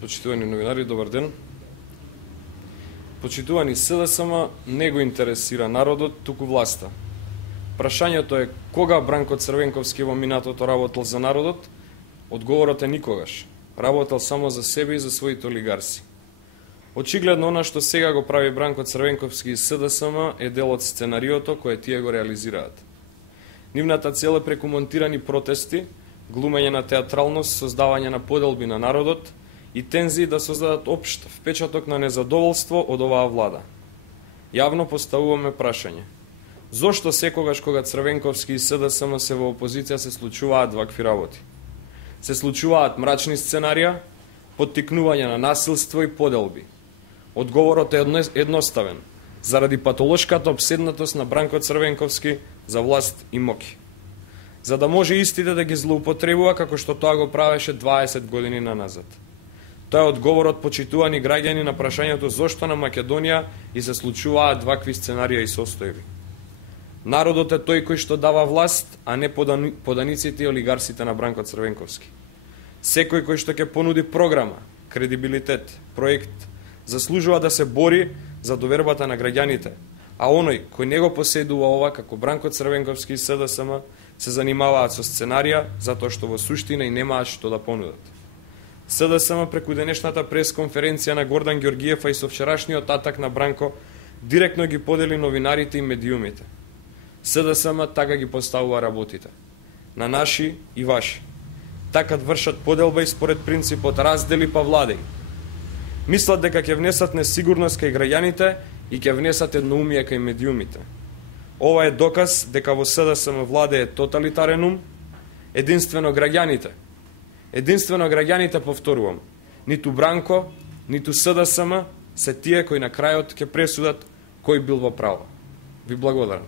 Почитувани новинари, добар ден. Почитувани СДСМ, не го интересира народот, туку власта. Прашањето е кога Бранко Црвенковски во минатото работел за народот? Одговорот е никогаш. Работел само за себе и за своите олигарси. Очигледно, она што сега го прави Бранко Црвенковски и СДСМ е дел од сценариото кое тие го реализираат. Нивната цел е преку монтирани протести, глумење на театралност, создавање на поделби на народот и тензии да создадат општ впечаток на незадоволство од оваа влада. Јавно поставуваме прашање. Зошто секогаш кога Црвенковски и СДСМ се во опозиција се случуваат вакви работи? Се случуваат мрачни сценарија, поттикнување на насилство и поделби. Одговорот е едноставен, заради патолошката обседнатост на Бранко Црвенковски за власт и моќ. За да може истите да ги злоупотребува како што тоа го правеше 20 години наназад. Тоа е одговорот, почитувани граѓани, на прашањето зошто на Македонија и се случуваат вакви сценарија и состојби. Народот е тој кој што дава власт, а не поданиците и олигарсите на Бранко Црвенковски. Секој кој што ќе понуди програма, кредибилитет, проект, заслужува да се бори за довербата на граѓаните, а оној кој не го поседува ова, како Бранко Црвенковски и СДСМ, се занимаваат со сценарија затоа што во суштина и немаат што да понудат. СДСМ преку денешната пресконференција на Гордан Ѓоргиев и со вчерашниот атак на Бранко директно ги подели новинарите и медиумите. СДСМ така ги поставува работите. На наши и ваши. Така вршат поделба и според принципот раздели па владеј. Мислат дека ќе внесат несигурност кај граѓаните и ќе внесат едноумие кај медиумите. Ова е доказ дека во СДСМ владее тоталитарен ум, единствено граѓаните, повторувам, ниту Бранко, ниту СДСМ се тие кои на крајот ќе пресудат кој бил во право. Ви благодарам.